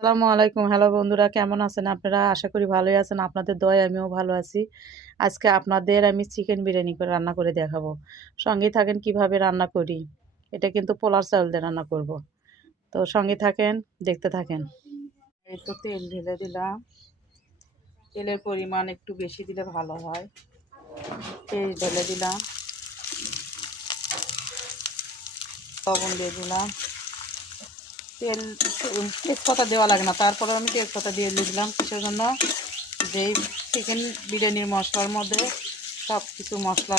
আসসালামু আলাইকুম। হ্যালো বন্ধুরা, কেমন আছেন আপনারা? আশা করি ভালোই আছেন। আপনাদের দয়ায় আমিও ভালো আছি। আজকে আপনাদের আমি চিকেন বিরিয়ানি রান্না করে দেখাবো। সঙ্গে থাকেন কিভাবে রান্না করি। এটা কিন্তু পোলার চাউল দিয়ে রান্না করব। তো সঙ্গে থাকেন, দেখতে থাকেন। এই তো তেল ঢেলে দিলাম। তেলের পরিমাণ একটু বেশি দিলে ভালো হয়। পেঁয়াজ ঢেলে দিলাম, লবণ দিয়ে দিলাম। তেজপাতা দেওয়া লাগে না, তারপরে আমি তেজপাতা দিয়ে দিলাম কিসের জন্য, যেই চিকেন বিরিয়ানির মশলার মধ্যে সব কিছু মশলা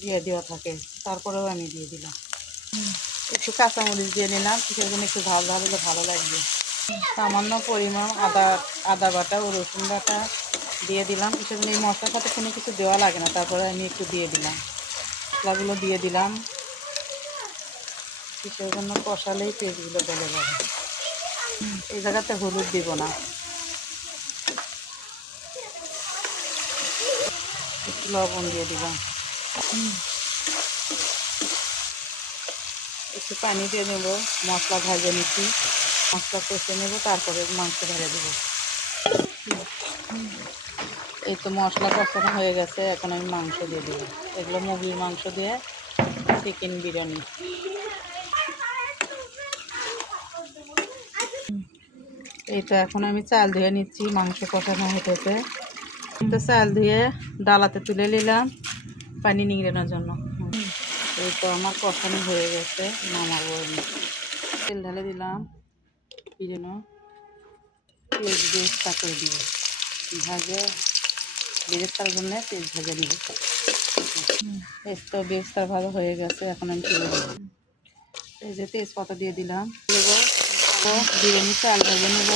দিয়ে দেওয়া থাকে, তারপরেও আমি দিয়ে দিলাম। একটু কাঁচামরিচ দিয়ে নিলাম কিসের জন্য, একটু ঝাল ঝাল হলে ভালো লাগবে। সামান্য পরিমাণ আদা বাটা ও রসুন বাটা দিয়ে দিলাম কিসের জন্য, এই মশলার সাথে কোনো কিছু দেওয়া লাগে না, তারপরে আমি একটু দিয়ে দিলাম মশলাগুলো দিয়ে দিলাম কিসের জন্য, কষালেই পেঁয়াজগুলো গলে যাবে। এই জায়গাতে হলুদ দিব না, একটু লবণ দিয়ে দিলাম, একটু পানি দিয়ে নেবো। মশলা ভাজে নিচ্ছি, মশলা কষে নেব, তারপরে মাংস ঢেলে দেবো। এই তো মশলা কষানো হয়ে গেছে, এখন আমি মাংস দিয়ে দেবো। এগুলো মুরগির মাংস দিয়ে চিকেন বিরিয়ানি। এই তো এখন আমি চাল ধুয়ে নিচ্ছি, মাংস কষানো হতেছে। তো চাল ধুয়ে ডালাতে তুলে নিলাম পানি নিংড়ানোর জন্য। এই তো আমার কষানো হয়ে গেছে, নামাবো। তেল ঢেলে দিলাম, বিরিয়ানি পেঁয়াজ বেরেস্তা করে দিব, ভাজে বেরেস্তার জন্য পেঁয়াজ ভেজে নিব। এই তো বেরেস্তা ভালো হয়ে গেছে, এখন আমি তুলে দেবো। এই যে তেজপাতা দিয়ে দিলাম, দেবো বিরিয়ানি চাল ভেজে নেব।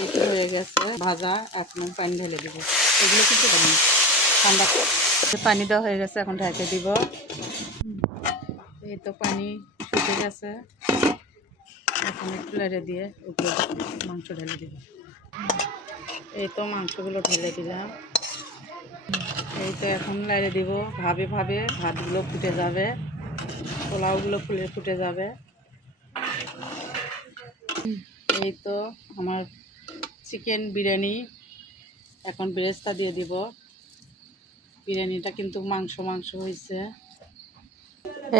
এই তো হয়ে গেছে ভাজা, এখন আমি পানি ঢেলে দেবো। এগুলো কিন্তু ঠান্ডা পানি দেওয়া হয়ে গেছে, এখন ঢেকে দিব। এই তো পানি শুকে গেছে, এখন একটু লেড়ে দিয়ে উপরে মাংস ঢেলে দিব। এই তো মাংসগুলো ঢেলে দিলাম। এই তো এখন লেড়ে দিব, ভাবে ভাবে ভাতগুলো ফুটে যাবে, পোলাওগুলো ফুটে যাবে। এই তো আমার চিকেন বিরিয়ানি, এখন বেরেস্তা দিয়ে দিব। বিরিয়ানিটা কিন্তু মাংস মাংস হয়েছে।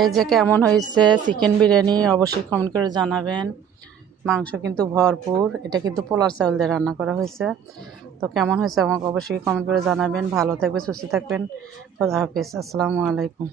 এই যে কেমন হয়েছে চিকেন বিরিয়ানি, অবশ্যই কমেন্ট করে জানাবেন। মাংস কিন্তু ভরপুর, এটা কিন্তু পোলার চাউল দিয়ে রান্না করা হয়েছে। তো কেমন হয়েছে আমাকে অবশ্যই কমেন্ট করে জানাবেন। ভালো থাকবেন, সুস্থ থাকবেন। খোদা হাফেজ, আসসালামু আলাইকুম।